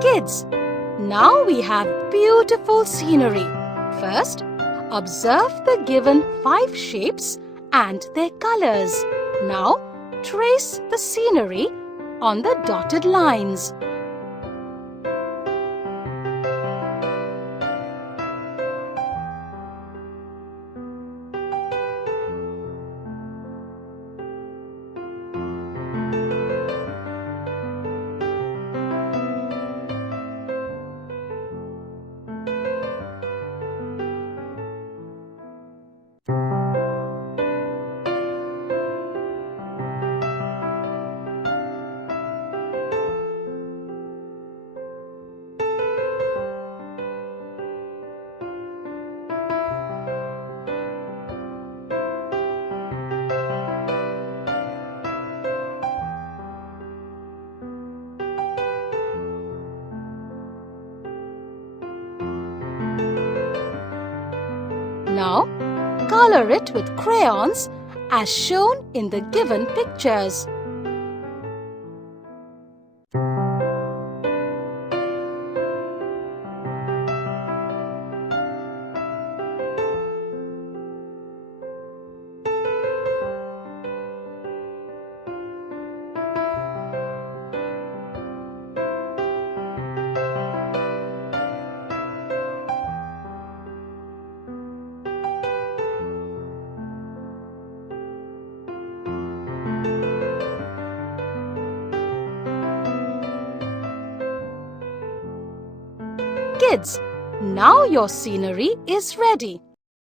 Kids, now we have beautiful scenery. First, observe the given 5 shapes and their colors. Now, trace the scenery on the dotted lines. Now, color it with crayons as shown in the given pictures. Kids, now your scenery is ready.